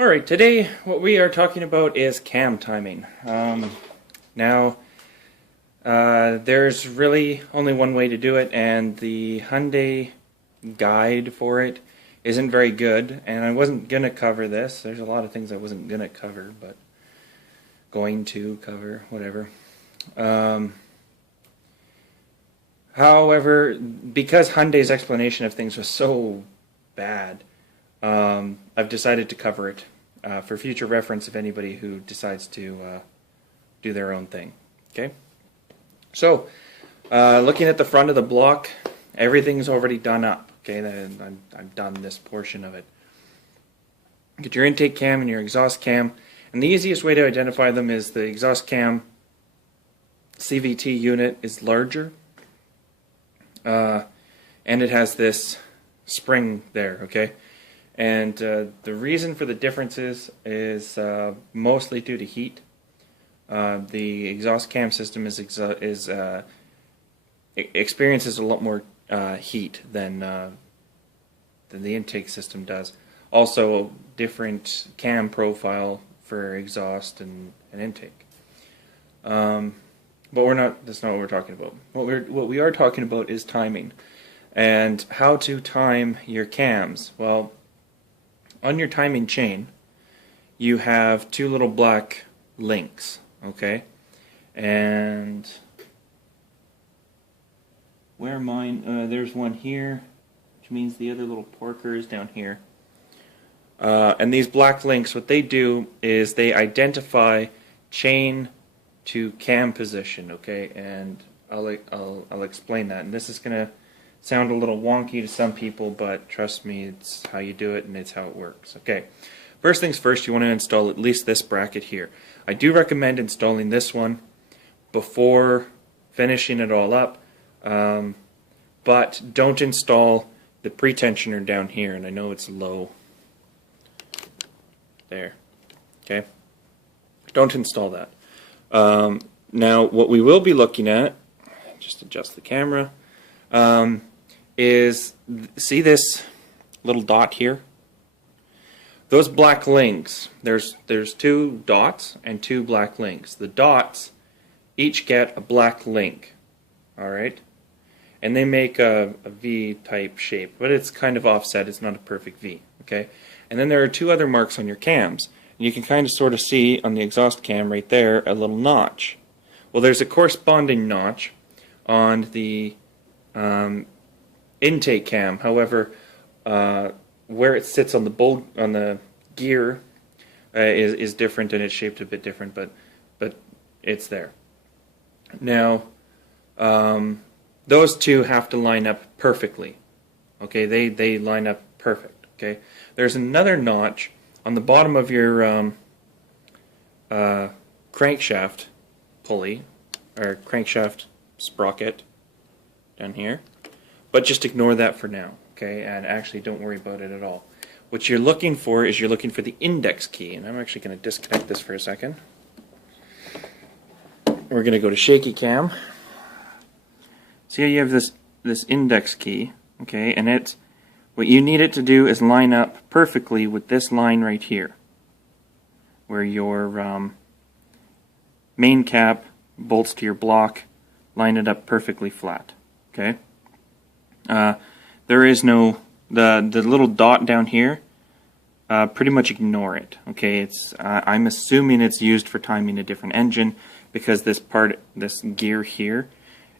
Alright, today what we are talking about is cam timing. There's really only one way to do it, and the Hyundai guide for it isn't very good, and I wasn't going to cover this. There's a lot of things I wasn't going to cover, but going to cover, whatever. However, because Hyundai's explanation of things was so bad, I've decided to cover it for future reference if anybody who decides to do their own thing. Okay? So, looking at the front of the block, everything's already done up. Okay, I've done this portion of it. Get your intake cam and your exhaust cam, and the easiest way to identify them is the exhaust cam CVT unit is larger, and it has this spring there. Okay. And the reason for the differences is mostly due to heat. The exhaust cam system experiences a lot more heat than the intake system does. Also, different cam profile for exhaust and intake. But that's not what we're talking about. What we are talking about is timing, and how to time your cams. Well, on your timing chain, you have two little black links, okay? And where mine, there's one here, which means the other little porker is down here. And these black links, what they do is they identify chain to cam position, okay? And I'll explain that. And this is going to sound a little wonky to some people, but trust me, it's how you do it and it's how it works. Okay, first things first, you want to install at least this bracket here. I do recommend installing this one before finishing it all up, but don't install the pretensioner down here, and I know it's low there. Okay, don't install that. Now what we will be looking at, just adjust the camera, is, see this little dot here? Those black links, there's two dots and two black links. The dots each get a black link, alright? And they make a V-type shape, but it's kind of offset, it's not a perfect V, okay? And then there are two other marks on your cams. And you can kind of sort of see on the exhaust cam right there a little notch. Well, there's a corresponding notch on the intake cam. However, where it sits on the gear is different, and it's shaped a bit different, but it's there. Now, those two have to line up perfectly. Okay, they line up perfect. Okay, there's another notch on the bottom of your crankshaft pulley or crankshaft sprocket down here. But just ignore that for now, okay? And actually don't worry about it at all. What you're looking for is you're looking for the index key. And I'm actually going to disconnect this for a second. We're going to go to shaky cam. See how you have this index key, okay? And what you need it to do is line up perfectly with this line right here, where your main cap bolts to your block. Line it up perfectly flat, okay? There is no, the little dot down here, pretty much ignore it, okay? I'm assuming it's used for timing a different engine, because this gear here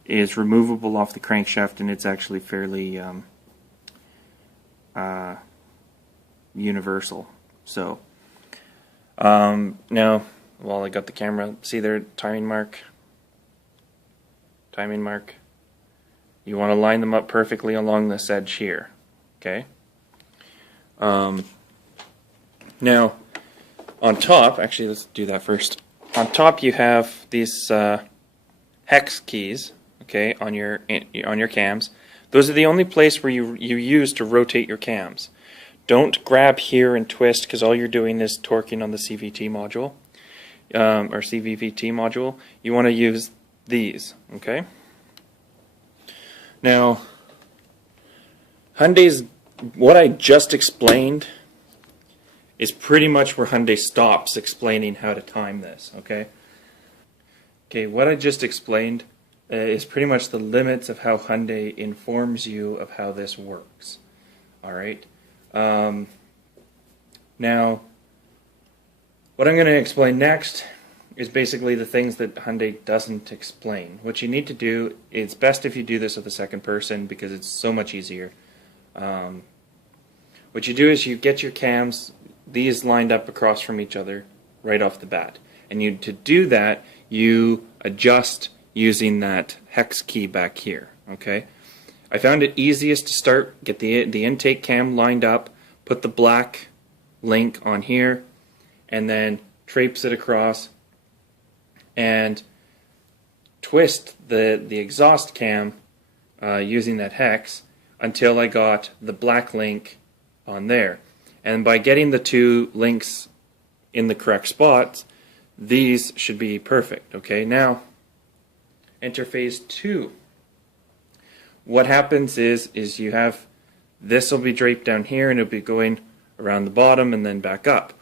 is removable off the crankshaft, and it's actually fairly universal. So, now, while I got the camera, see their timing mark? Timing mark. You want to line them up perfectly along this edge here, okay? Now, on top, actually let's do that first. On top you have these hex keys, okay, on your cams. Those are the only place where you use to rotate your cams. Don't grab here and twist, because all you're doing is torquing on the CVT module, or CVVT module. You want to use these, okay? Now, Hyundai's, what I just explained is pretty much where Hyundai stops explaining how to time this, okay? Okay, what I just explained is pretty much the limits of how Hyundai informs you of how this works. Alright? Now, what I'm going to explain next is basically the things that Hyundai doesn't explain. What you need to do, it's best if you do this with a second person because it's so much easier. What you do is you get your cams, these lined up across from each other right off the bat. And to do that, you adjust using that hex key back here. Okay? I found it easiest to start, get the intake cam lined up, put the black link on here, and then traipse it across and twist the exhaust cam using that hex until I got the black link on there. And by getting the two links in the correct spots, these should be perfect. Okay, now enter phase 2. What happens is you have this will be draped down here and it'll be going around the bottom and then back up.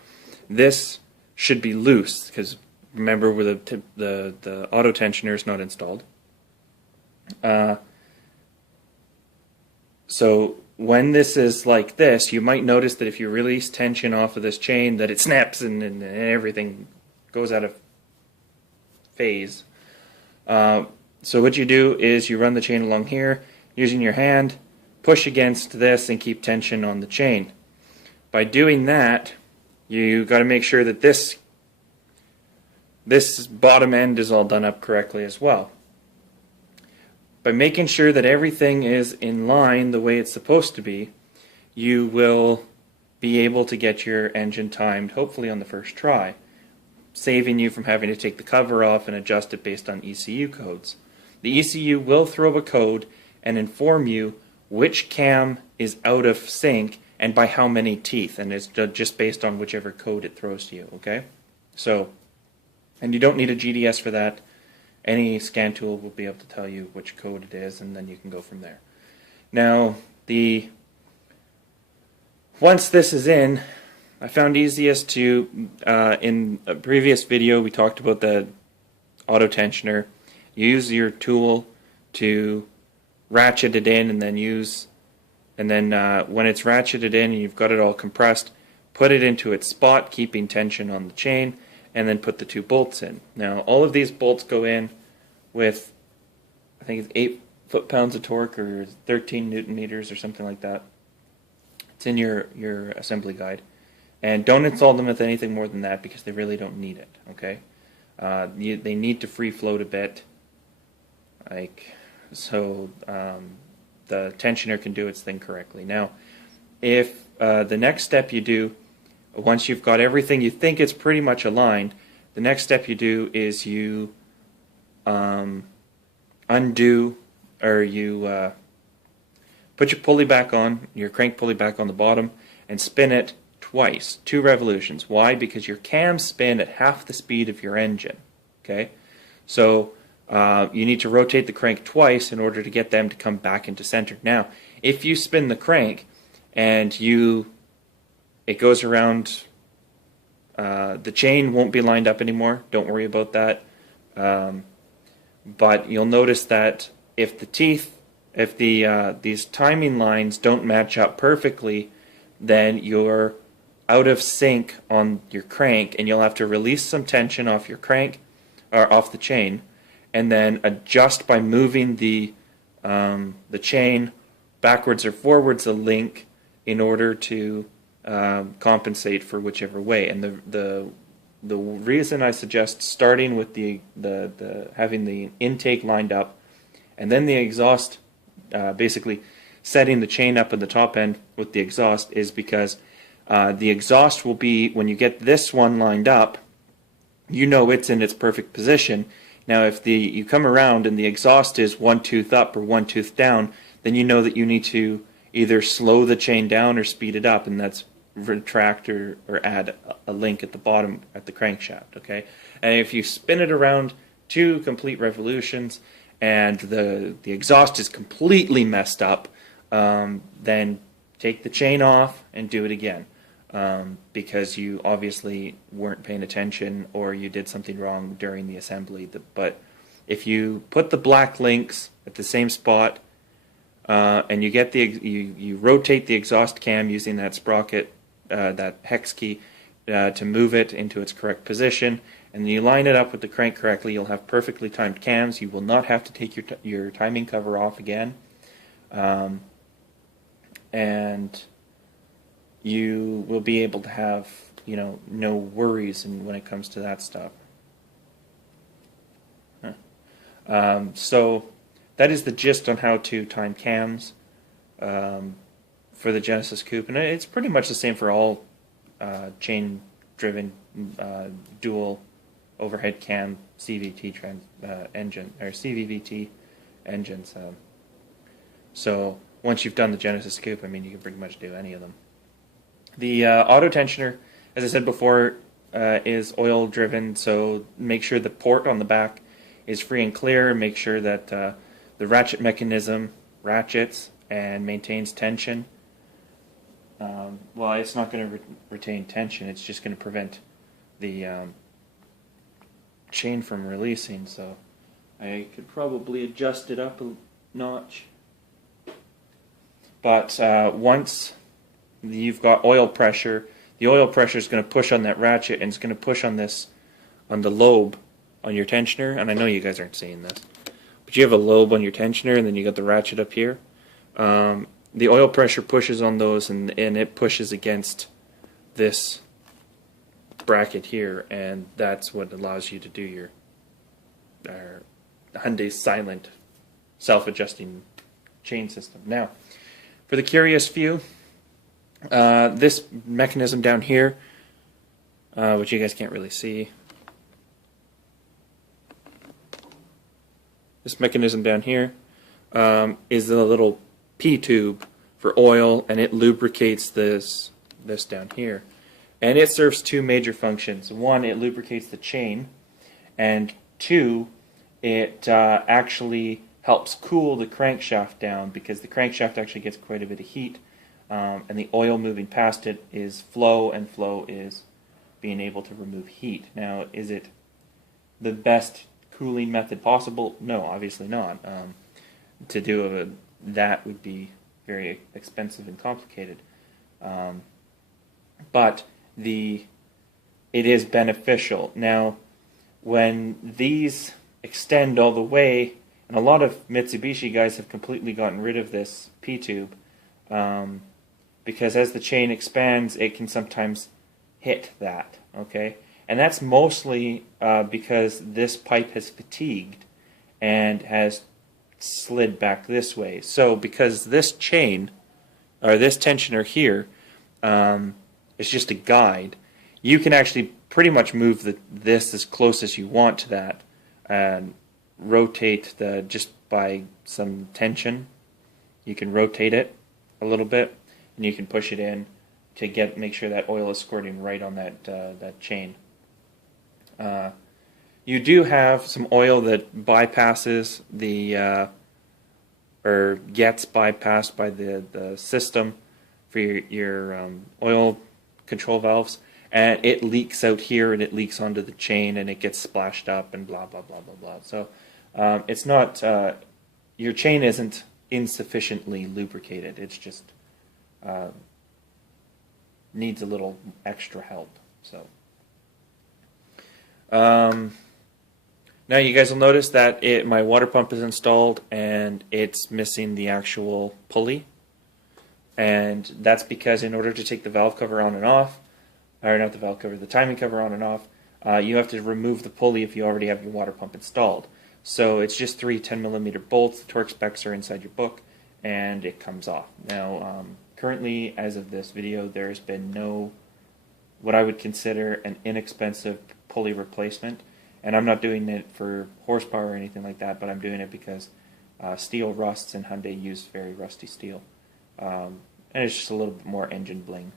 This should be loose because remember where the auto tensioner is not installed. So when this is like this, you might notice that if you release tension off of this chain that it snaps and everything goes out of phase. So what you do is you run the chain along here using your hand, push against this and keep tension on the chain. By doing that, you got to make sure that this bottom end is all done up correctly as well. By making sure that everything is in line the way it's supposed to be, you will be able to get your engine timed, hopefully on the first try, saving you from having to take the cover off and adjust it based on ECU codes. The ECU will throw a code and inform you which cam is out of sync and by how many teeth, and it's just based on whichever code it throws to you, okay? So, and you don't need a GDS for that. Any scan tool will be able to tell you which code it is, and then you can go from there. Now, once this is in, I found easiest to, in a previous video we talked about the auto tensioner. Use your tool to ratchet it in and then when it's ratcheted in and you've got it all compressed, put it into its spot, keeping tension on the chain, and then put the two bolts in. Now, all of these bolts go in with, I think it's 8 foot-pounds of torque or 13 Newton meters or something like that. It's in your assembly guide. And don't install them with anything more than that because they really don't need it, okay? They need to free float a bit, so the tensioner can do its thing correctly. Now, if the next step you do, once you've got everything, you think it's pretty much aligned, the next step you do is you undo, or you put your pulley back on, your crank pulley back on the bottom, and spin it twice, 2 revolutions. Why? Because your cams spin at half the speed of your engine. Okay, so you need to rotate the crank twice in order to get them to come back into center. Now, if you spin the crank and it goes around, the chain won't be lined up anymore. Don't worry about that. But you'll notice that if these timing lines don't match up perfectly, then you're out of sync on your crank, and you'll have to release some tension off your crank or off the chain, and then adjust by moving the chain backwards or forwards a link in order to compensate for whichever way. And the reason I suggest starting with having the intake lined up and then the exhaust, basically setting the chain up at the top end with the exhaust, is because the exhaust will be, when you get this one lined up, you know it's in its perfect position. Now if you come around and the exhaust is 1 tooth up or 1 tooth down, then you know that you need to either slow the chain down or speed it up, and that's retract or add a link at the bottom at the crankshaft. Okay, and if you spin it around 2 complete revolutions and the exhaust is completely messed up, then take the chain off and do it again. because you obviously weren't paying attention or you did something wrong during the assembly. But if you put the black links at the same spot and you get you rotate the exhaust cam using that sprocket, that hex key, to move it into its correct position, and then you line it up with the crank correctly, you'll have perfectly timed cams. You will not have to take your timing cover off again, and you will be able to have, you know, no worries when it comes to that stuff. So that is the gist on how to time cams for the Genesis Coupe, and it's pretty much the same for all chain-driven dual overhead cam CVT engine or CVVT engines. So once you've done the Genesis Coupe, I mean, you can pretty much do any of them. The auto tensioner, as I said before, is oil driven, so make sure the port on the back is free and clear. Make sure that the ratchet mechanism ratchets and maintains tension. Well, it's not going to retain tension, it's just going to prevent the chain from releasing, so I could probably adjust it up a notch. But once you've got oil pressure, the oil pressure is going to push on that ratchet, and it's going to push on this, on the lobe on your tensioner. And I know you guys aren't seeing this, but you have a lobe on your tensioner, and then you got the ratchet up here. The oil pressure pushes on those, and it pushes against this bracket here, and that's what allows you to do your Hyundai Silent self-adjusting chain system. Now, for the curious few, this mechanism down here, which you guys can't really see, this mechanism down here is the little P-tube for oil, and it lubricates this down here. And it serves two major functions. One, it lubricates the chain, and two, it actually helps cool the crankshaft down, because the crankshaft actually gets quite a bit of heat, and the oil moving past it is flow, and flow is being able to remove heat. Now, is it the best cooling method possible? No, obviously not. To do that would be very expensive and complicated. But it is beneficial. Now, when these extend all the way, and a lot of Mitsubishi guys have completely gotten rid of this P-tube, because as the chain expands, it can sometimes hit that, okay? And that's mostly because this pipe has fatigued and has slid back this way. So because this chain, or this tensioner here, is just a guide, you can actually pretty much move this as close as you want to that, and rotate just by some tension. You can rotate it a little bit, and you can push it in to make sure that oil is squirting right on that chain. You do have some oil that bypasses or gets bypassed by the system for your oil control valves, and it leaks out here, and it leaks onto the chain, and it gets splashed up, and blah blah blah blah blah. So it's not, your chain isn't insufficiently lubricated. It's just needs a little extra help. So now you guys will notice that my water pump is installed, and it's missing the actual pulley. And that's because in order to take the valve cover on and off, or not the valve cover, the timing cover on and off, you have to remove the pulley if you already have your water pump installed. So it's just three 10mm bolts. The torque specs are inside your book, and it comes off. Now, currently, as of this video, there's been no, what I would consider an inexpensive pulley replacement. And I'm not doing it for horsepower or anything like that, but I'm doing it because steel rusts, and Hyundai use very rusty steel. And it's just a little bit more engine bling.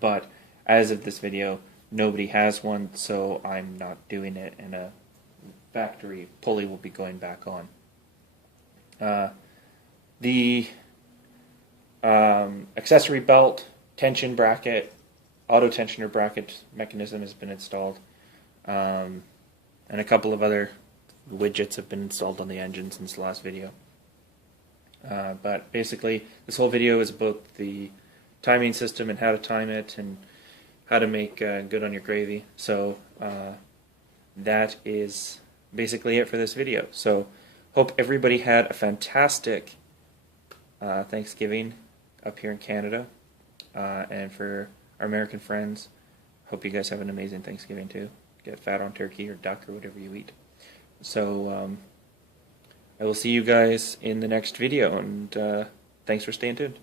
But as of this video, nobody has one, so I'm not doing it, and a factory pulley will be going back on. The accessory belt tension bracket, auto tensioner bracket mechanism has been installed, and a couple of other widgets have been installed on the engine since the last video. But basically, this whole video is about the timing system and how to time it and how to make good on your gravy. So that is basically it for this video. So hope everybody had a fantastic Thanksgiving up here in Canada, and for our American friends, hope you guys have an amazing Thanksgiving too. Get fat on turkey or duck or whatever you eat. So I will see you guys in the next video, and thanks for staying tuned.